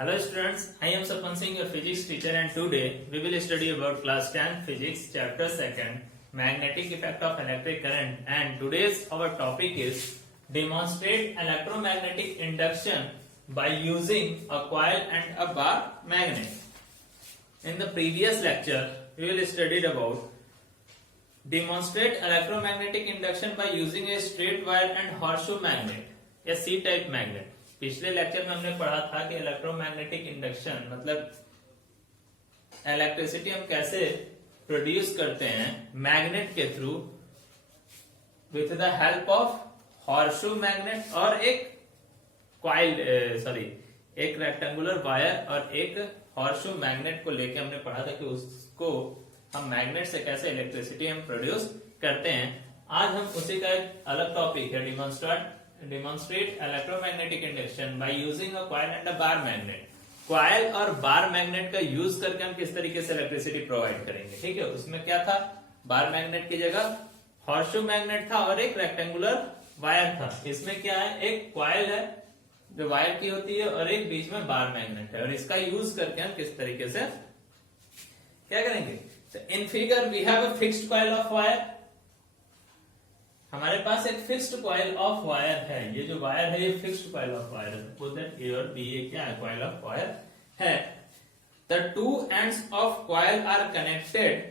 Hello students, I am Sarpan Singh, your physics teacher, and today we will study about class 10 physics chapter 2 magnetic effect of electric current, and today's our topic is demonstrate electromagnetic induction by using a coil and a bar magnet. In the previous lecture we will studied about demonstrate electromagnetic induction by using a straight wire and horseshoe magnet, a C type magnet. पिछले lecture में हमने पढ़ा था कि electromagnetic induction मतलब electricity हम कैसे produce करते हैं मैग्नेट के through with the help of horseshoe magnet और एक कॉइल एक रेक्टेंगुलर वायर और एक हॉर्सशू मैग्नेट को लेके हमने पढ़ा था कि उसको हम मैग्नेट से कैसे इलेक्ट्रिसिटी हम प्रोड्यूस करते हैं। आज हम उसी का एक अलग टॉपिक है demonstrate electromagnetic induction by using a coil and a bar magnet. Coil और बार मैग्नेट का यूज करके हम किस तरीके से इलेक्ट्रिसिटी प्रोवाइड करेंगे। ठीक है, उसमें क्या था, बार मैग्नेट की जगह हॉर्सशू मैग्नेट था और एक रेक्टेंगुलर वायर था। इसमें क्या है, एक कॉइल है जो वायर की होती है और एक बीच में बार मैग्नेट है, और इसका यूज करके हम किस तरीके से क्या करेंगे। In figure we have a fixed coil of wire, हमारे पास एक फिक्स्ड कॉइल ऑफ वायर है। ये जो वायर है ये फिक्स्ड कॉइल ऑफ वायर है। सपोज दैट ए और बी ये क्या है, कॉइल ऑफ वायर है। The two ends of coil are connected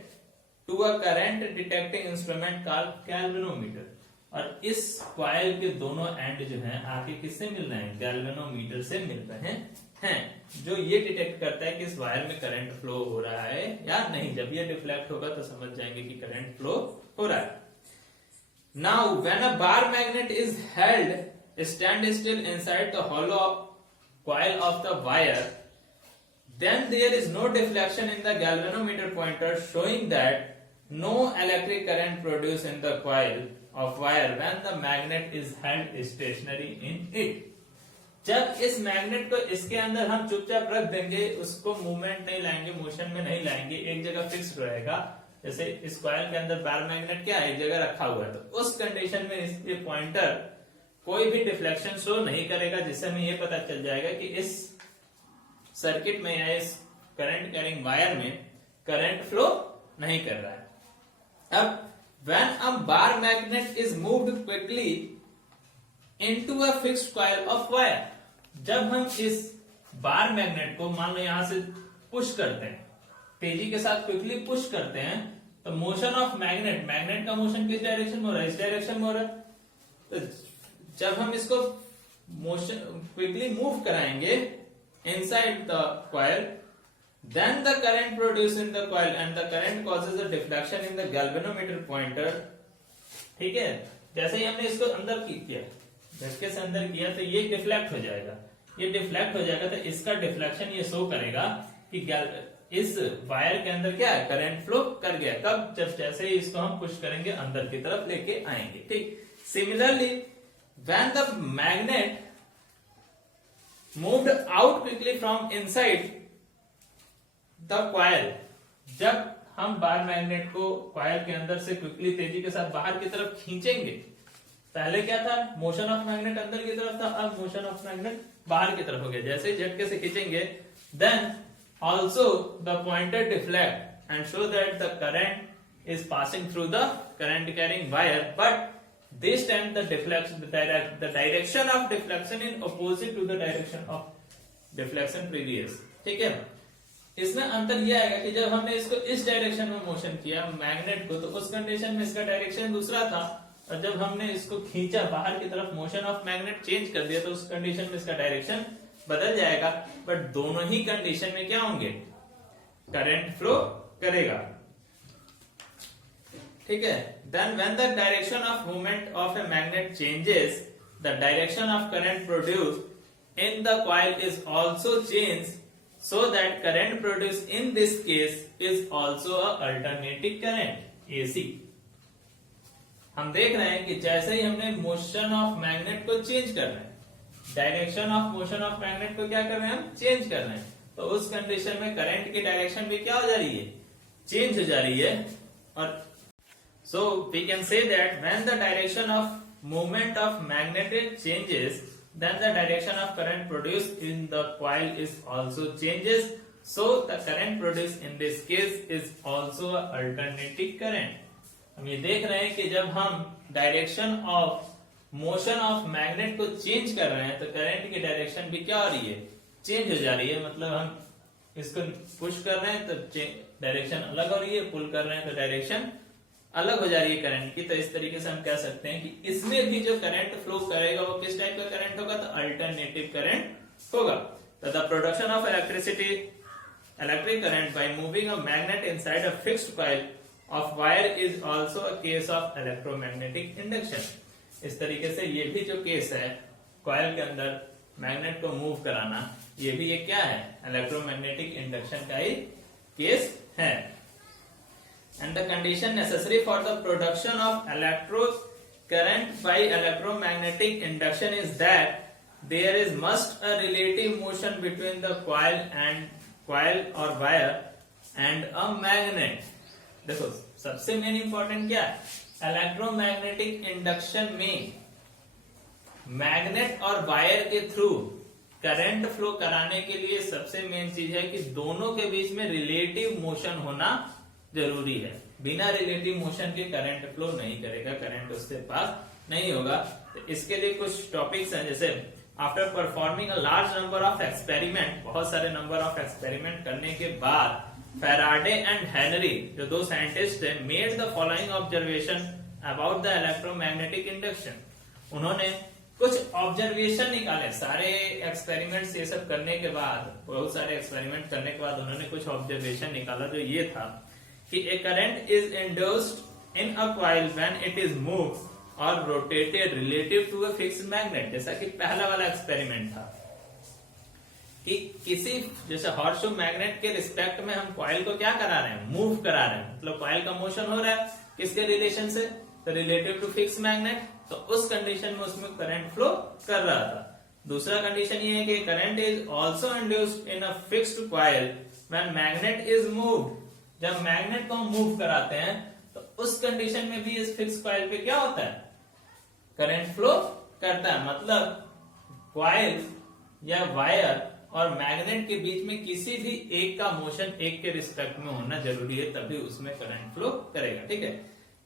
to a current detecting instrument called galvanometer, और इस कॉइल के दोनों एंड जो है आगे किससे मिल रहे हैं, गैल्वेनोमीटर से मिल रहे हैं, जो ये डिटेक्ट करता है कि इस वायर में करंट फ्लो हो रहा है या नहीं। जब ये डिफ्लेक्ट होगा तो समझ जाएंगे कि करंट फ्लो हो रहा है। Now, when a bar magnet is held stand still inside the hollow coil of the wire, then there is no deflection in the galvanometer pointer, showing that no electric current produced in the coil of wire when the magnet is held stationary in it. जब इस magnet को इसके अंदर हम चुपचाप रख देंगे, उसको मूवमेंट नहीं लाएंगे, मोशन में नहीं लाएंगे, एक जगह फिक्स रहेगा। जैसे इस कॉइल के अंदर बार मैग्नेट क्या है, एक जगह रखा हुआ है, तो उस कंडीशन में इसके पॉइंटर कोई भी डिफ्लेक्शन शो नहीं करेगा, जिससे हमें ये पता चल जाएगा कि इस सर्किट में या इस करंट कैरिंग वायर में करंट फ्लो नहीं कर रहा है। अब when a bar magnet is moved quickly into a fixed coil of wire, जब हम इस बार मैग्नेट को मान लो यहां से पुश करते हैं, तेजी के साथ क्विकली पुश करते हैं, तो मोशन ऑफ मैग्नेट का मोशन किस डायरेक्शन में हो रहा है, इस डायरेक्शन में हो रहा है। तो जब हम इसको मोशन क्विकली मूव कराएंगे inside the coil, then the current produce in the coil and the current causes a deflection in the galvanometer pointer. ठीक है, जैसे ही हमने इसको अंदर किया, झटके से अंदर किया, तो ये डिफ्लेक्ट हो जाएगा। ये डिफ्लेक्ट हो जाएगा तो इसका डिफ्लेक्शन ये शो करेगा कि इस वायर के अंदर क्या है, करंट फ्लो कर गया। कब, जब जैसे ही इसको हम पुश करेंगे अंदर की तरफ लेके आएंगे। ठीक, similarly when the magnet moved out quickly from inside the coil, जब हम बार मैग्नेट को कॉइल के अंदर से क्विकली तेजी के साथ बाहर की तरफ खींचेंगे, पहले क्या था, मोशन ऑफ मैग्नेट अंदर की तरफ था, अब मोशन ऑफ मैग्नेट बाहर की तरफ हो गया। जैसे ही झटके से खींचेंगे, then also the pointer deflect and show that the current is passing through the current carrying wire, but this time the direction of deflection is opposite to the direction of deflection previous। ठीक है, इसमें अंतर यह आएगा कि जब हमने इसको इस डायरेक्शन में मोशन किया मैग्नेट को, तो उस कंडीशन में इसका डायरेक्शन दूसरा था, और जब हमने इसको खींचा बाहर की तरफ, मोशन ऑफ मैग्नेट चेंज कर दिया, तो उस कंडीशन में इसका डायरेक्शन बदल जाएगा। बट दोनों ही कंडीशन में क्या होंगे, करंट फ्लो करेगा। ठीक है, then when the direction of movement of a magnet changes, the direction of current produced in the coil is also change, so that current produced in this case is also a alternating current, AC. हम देख रहे हैं कि जैसे ही हमने motion of magnet को change कर रहे हैं, direction of motion of magnet को क्या कर रहे हैं, हम चेंज कर रहे हैं, तो उस कंडीशन में करंट की डायरेक्शन भी क्या हो जा रही है, चेंज हो जा रही है। और so we can say that when the direction of movement of magnet changes, then the direction of current produced in the coil is also changes, so the current produced in this case is also a alternating current. हम ये देख रहे हैं कि जब हम direction of motion of magnet को change कर रहे हैं तो करंट की डायरेक्शन भी क्या हो रही है, चेंज हो जा रही है। मतलब हम इसको पुश कर रहे हैं तो डायरेक्शन अलग हो रही है, पुल कर रहे हैं तो डायरेक्शन अलग हो जा रही है करंट की। तो इस तरीके से हम कह सकते हैं कि इसमें भी जो करंट फ्लो करेगा वो किस टाइप का करंट होगा, तो अल्टरनेटिव करंट होगा। तो the production of electric current by moving a magnet inside a fixed coil of wire is also a case of electromagnetic induction. इस तरीके से ये भी जो केस है कॉइल के अंदर मैग्नेट को मूव कराना, ये भी एक क्या है, इलेक्ट्रोमैग्नेटिक इंडक्शन का ही केस है। And the condition necessary for the production of electric current by electromagnetic induction is that there is must a relative motion between the coil or wire and a magnet. देखो सबसे main important क्या है, electromagnetic induction में magnet और wire के through current flow कराने के लिए सबसे मेन चीज है कि दोनों के बीच में रिलेटिव मोशन होना जरूरी है। बिना रिलेटिव मोशन के करंट फ्लो नहीं करेगा, करंट उसके पास नहीं होगा। तो इसके लिए कुछ टॉपिक्स हैं, जैसे after performing a large number of experiment, बहुत सारे नंबर ऑफ एक्सपेरिमेंट करने के बाद फैराडे एंड हेनरी जो दो साइंटिस्ट थे made the following observation about the electromagnetic induction. उन्होंने कुछ ऑब्जर्वेशन निकाले, सारे एक्सपेरिमेंट्स ये सब करने के बाद, बहुत सारे एक्सपेरिमेंट करने के बाद उन्होंने कुछ ऑब्जर्वेशन निकाला जो ये था कि a current is induced in a coil when it is moved or rotated relative to a fixed magnet। जैसा कि पहला वाला एक्सपेरिमेंट था कि किसी जैसे हॉर्सशू मैग्नेट के रिस्पेक्ट में हम कॉइल को क्या करा रहे हैं, मूव करा रहे हैं। मतलब कॉइल का मोशन हो रहा है किसके रिलेशन से, तो रिलेटिव टू फिक्स मैग्नेट। तो उस कंडीशन में उसमें करंट फ्लो कर रहा था। दूसरा कंडीशन ये है कि current is also induced in a fixed coil when magnet is moved. जब मैग्नेट को हम मूव कराते हैं तो उस कंडीशन में भी इस फिक्स कॉइल पे क्या होता है, करंट फ्लो करता है। मतलब कॉइल या वायर और मैग्नेट के बीच में किसी भी एक का मोशन एक के रिस्पेक्ट में होना जरूरी है, तभी उसमें करंट फ्लो करेगा। ठीक है।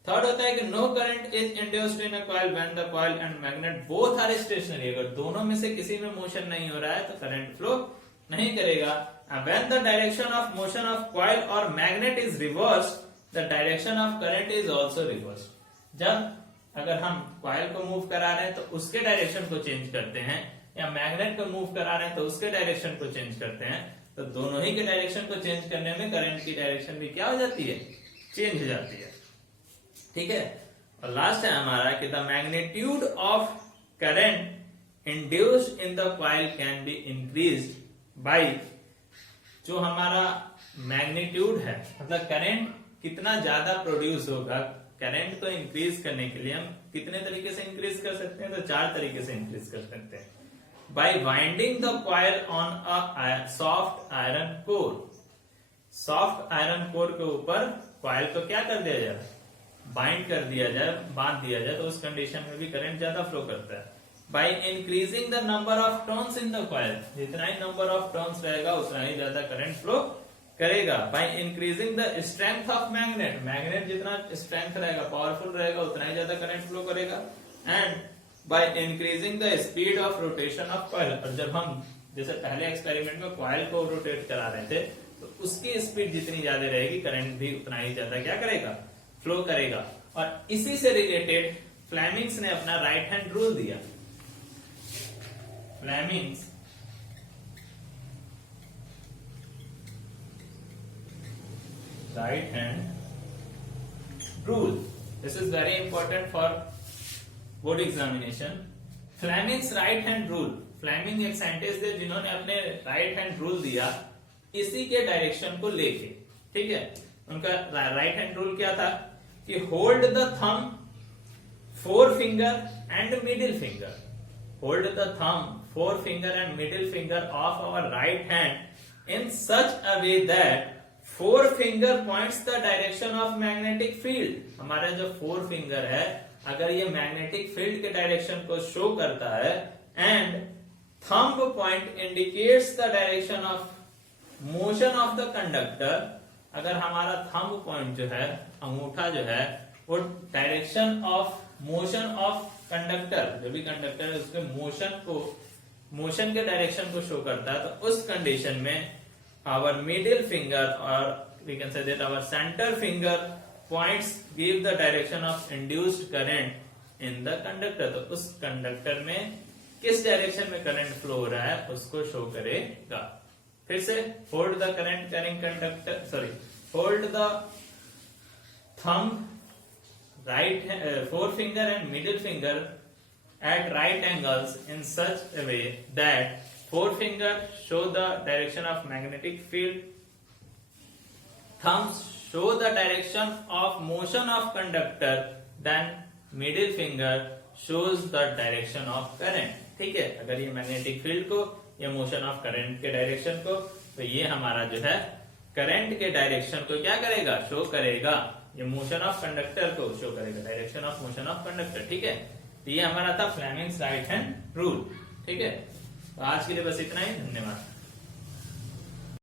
थर्ड होता है कि no current is induced in a coil when the coil and magnet both are stationary. अगर दोनों में से किसी में मोशन नहीं हो रहा है तो करंट फ्लो नहीं करेगा। When the direction of motion of coil or magnet is reversed, the direction of current is also reversed। जब अगर हम कॉइल को मूव करा रहे हैं तो उसके डायरेक्शन को चेंज करते हैं, या मैग्नेट को मूव करा रहे हैं तो उसके डायरेक्शन को चेंज करते हैं, तो दोनों ही के डायरेक्शन को चेंज करने में करंट की डायरेक्शन भी क्या हो जाती है, चेंज हो जाती है। ठीक है। और लास्ट है हमारा कि the magnitude of current induced in the coil can be increased by, जो हमारा मैग्नीट्यूड है, मतलब करंट कितना ज्यादा प्रोड्यूस होगा, करंट को इंक्रीज करने के लिए हम कितने तरीके से इंक्रीज कर सकते हैं, तो 4 तरीके से इंक्रीज कर सकते हैं। By winding the coil on a soft iron core. Soft iron core के ऊपर कॉइल को क्या कर दिया जाए, बाइंड कर दिया जाए, बांध दिया जाए, तो उस कंडीशन में भी करंट ज्यादा फ्लो करता है। By increasing the number of turns in the coil, जितना ही नंबर ऑफ टर्न्स रहेगा उतना ही ज्यादा करंट फ्लो करेगा। By increasing the strength of magnet, magnet जितना स्ट्रेंथ रहेगा, पावरफुल रहेगा, उतना ही ज्यादा करंट फ्लो करेगा। And by increasing the speed of rotation of coil, और जब हम जैसे पहले एक्सपेरिमेंट में कॉइल को रोटेट करा रहे थे तो उसकी स्पीड जितनी ज्यादा रहेगी करंट भी उतना ही ज्यादा क्या करेगा, फ्लो करेगा। और इसी से रिलेटेड फ्लेमिंग्स ने अपना राइट हैंड रूल दिया। Fleming's right hand rule. This is very important for board examination. Fleming's right hand rule. Fleming एक साइंटिस्ट थे जिन्होंने अपने राइट हैंड रूल दिया इसी के डायरेक्शन को लेके। ठीक है। उनका राइट हैंड रूल क्या था कि hold the thumb, four finger and middle finger. Hold the thumb, forefinger and middle finger of our right hand in such a way that forefinger points the direction of magnetic field। हमारा जो forefinger है अगर ये magnetic field के direction को show करता है and thumb point indicates the direction of motion of the conductor. अगर हमारा थंब पॉइंट जो है, अंगूठा जो है, वो direction of motion of conductor, जो भी कंडक्टर है उसके मोशन के डायरेक्शन को शो करता है, तो उस कंडीशन में आवर मिडिल फिंगर और we can say that our centre finger points give the direction of induced current in the conductor. तो उस कंडक्टर में किस डायरेक्शन में करंट फ्लो हो रहा है उसको शो करेगा. फिर से hold the current carrying conductor, hold the thumb, right forefinger and middle finger at right angles in such a way that forefinger show the direction of magnetic field, thumbs show the direction of motion of conductor, then middle finger shows the direction of current. ठीक है, अगर ये magnetic field को या motion of current के direction को, तो ये हमारा जो है करंट के डायरेक्शन को क्या करेगा, शो करेगा. ये मोशन ऑफ कंडक्टर को शो करेगा, direction of motion of conductor. ठीक है, तो ये हमारा था फ्लेमिंग्स राइट हैंड रूल. ठीक है, तो आज के लिए बस इतना ही. धन्यवाद.